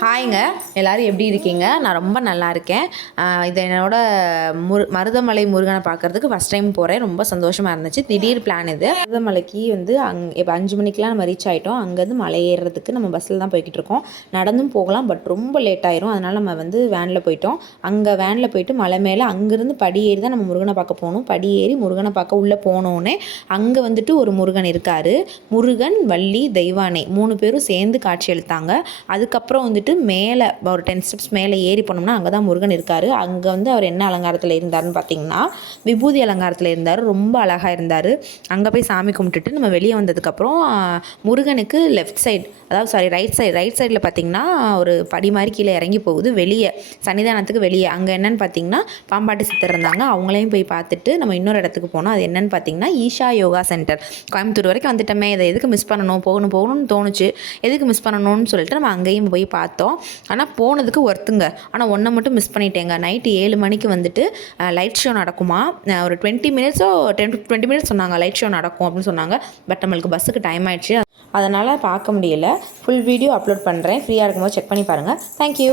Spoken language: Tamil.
ஹாய்ங்க, எல்லோரும் எப்படி இருக்கீங்க? நான் ரொம்ப நல்லா இருக்கேன். இது என்னோட மருதமலை முருகனை பார்க்குறதுக்கு ஃபஸ்ட் டைம் போகிறேன். ரொம்ப சந்தோஷமாக இருந்துச்சு. திடீர் பிளான் இது. மருதமலைக்கு வந்து இப்போ 5 மணிக்கெலாம் நம்ம ரீச் ஆகிட்டோம். அங்கேருந்து மலை ஏறுறதுக்கு நம்ம பஸ்ஸில் தான் போய்கிட்டு இருக்கோம். நடந்தும் போகலாம், பட் ரொம்ப லேட் ஆயிரும். அதனால் நம்ம வந்து வேனில் போயிட்டோம். அங்கே வேனில் போயிட்டு மலை மேலே அங்கேருந்து படி ஏறி தான் நம்ம முருகனை பார்க்க போகணும். படி ஏறி முருகனை பார்க்க உள்ளே போனோன்னே அங்கே வந்துட்டு ஒரு முருகன் இருக்கார். முருகன், வள்ளி, தெய்வானை 3 பேரும் சேர்ந்து காட்சி அளித்தாங்க. அதுக்கப்புறம் வந்துட்டு மேலே ஒரு 10 ஸ்டெப்ஸ் மேலே ஏறி போனோம்னா அங்கே தான் முருகன் இருக்கார். அங்கே வந்து அவர் என்ன அலங்காரத்தில் இருந்தார்னு பார்த்தீங்கன்னா விபூதி அலங்காரத்தில் இருந்தார். ரொம்ப அழகாக இருந்தார். அங்கே போய் சாமி கும்பிட்டுட்டு நம்ம வெளியே வந்ததுக்கப்புறம் முருகனுக்கு லெஃப்ட் சைடு, அதாவது ரைட் சைடில் பார்த்திங்கன்னா ஒரு படி மாதிரி கீழே இறங்கி போகுது. வெளியே சன்னிதானத்துக்கு வெளியே அங்கே என்னென்னு பார்த்திங்கன்னா பாம்பாட்டி சித்தர் இருந்தாங்க. அவங்களையும் போய் பார்த்துட்டு நம்ம இன்னொரு இடத்துக்கு போனோம். அது என்னென்னு பார்த்திங்கன்னா ஈஷா யோகா சென்டர். கோயம்புத்தூர் வரைக்கும் வந்துட்டோமே, இதை எதுக்கு மிஸ் பண்ணணும், போகணும்னு தோணுச்சு. எதுக்கு மிஸ் பண்ணணும்னு சொல்லிட்டு நம்ம அங்கேயும் போய் பார்த்தோம். ஆனால் போனதுக்கு ஒர்த்துங்க. ஆனால் ஒன்றை மட்டும் மிஸ் பண்ணிட்டேங்க. நைட்டு 7 மணிக்கு வந்துட்டு லைட் ஷோ நடக்குமா, ஒரு 20 மினிட்ஸ் சொன்னாங்க லைட் ஷோ நடக்கும் அப்படின்னு சொன்னாங்க. பட் நம்மளுக்கு பஸ்ஸுக்கு டைம் ஆயிடுச்சு, அதனால் பார்க்க முடியல. ஃபுல் வீடியோ அப்லோட் பண்ணுறேன். ஃப்ரீயாக இருக்கும்போது செக் பண்ணி பாருங்கள். தேங்க்யூ.